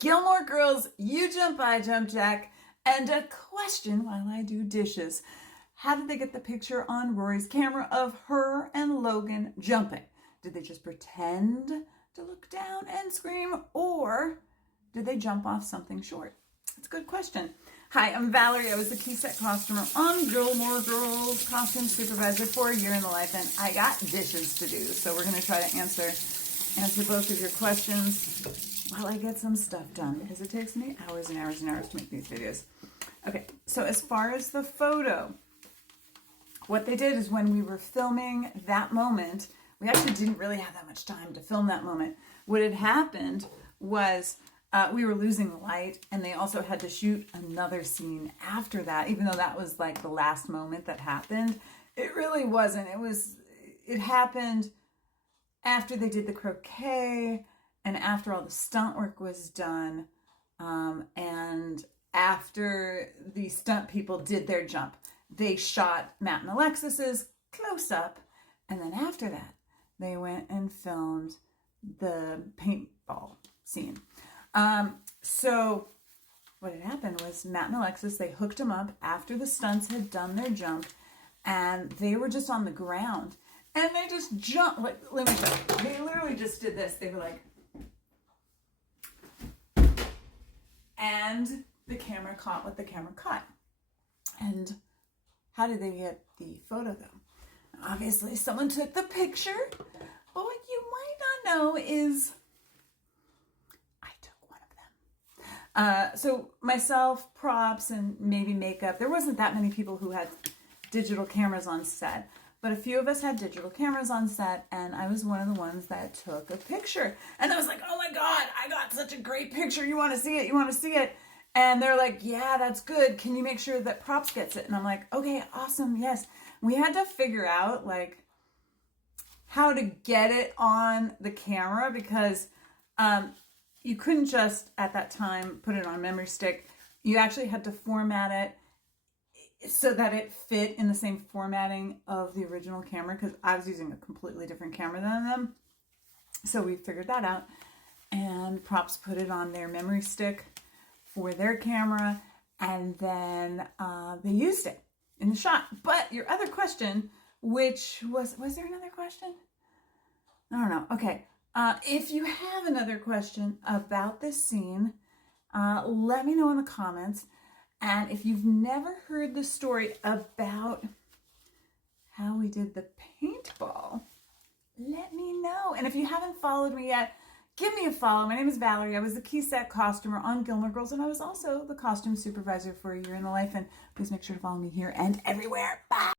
Gilmore Girls, You Jump, I Jump Jack, and a question while I do dishes. How did they get the picture on Rory's camera of her and Logan jumping? Did they just pretend to look down and scream, or did they jump off something short? That's a good question. Hi, I'm Valerie. I was the key set costumer on Gilmore Girls, costume supervisor for a year in the life, and I got dishes to do. So we're going to try to answer both of your questions while I get some stuff done, because it takes me hours and hours and hours to make these videos. Okay, so as far as the photo, what they did is when we were filming that moment, we actually didn't really have that much time to film that moment. What had happened was we were losing the light, and they also had to shoot another scene after that, even though that was like the last moment that happened. It really wasn't. It happened after they did the croquet and after all the stunt work was done, and after the stunt people did their jump. They shot Matt and Alexis's close up, and then after that, they went and filmed the paintball scene. So what had happened was Matt and Alexis, they hooked them up after the stunts had done their jump, and they were just on the ground, and they just jumped. Like, let me show you. They literally just did this. They were like, and the camera caught what the camera caught. And how did they get the photo though? Obviously someone took the picture, but what you might not know is I took one of them. So myself, props, and maybe makeup. There wasn't that many people who had digital cameras on set, but a few of us had digital cameras on set, and I was one of the ones that took a picture. And I was like, oh my God, I got such a great picture. You want to see it? You want to see it? And they're like, yeah, that's good. Can you make sure that props gets it? And I'm like, okay, awesome. Yes. We had to figure out like how to get it on the camera, because you couldn't just at that time put it on a memory stick. You actually had to format it so that it fit in the same formatting of the original camera, because I was using a completely different camera than them. So we figured that out, and props put it on their memory stick for their camera, and then they used it in the shot. But your other question, which was there another question? I don't know. Okay. If you have another question about this scene, let me know in the comments. And if you've never heard the story about how we did the paintball, let me know. And if you haven't followed me yet, give me a follow. My name is Valerie. I was the key set costumer on Gilmore Girls, and I was also the costume supervisor for a year in the life. And please make sure to follow me here and everywhere. Bye.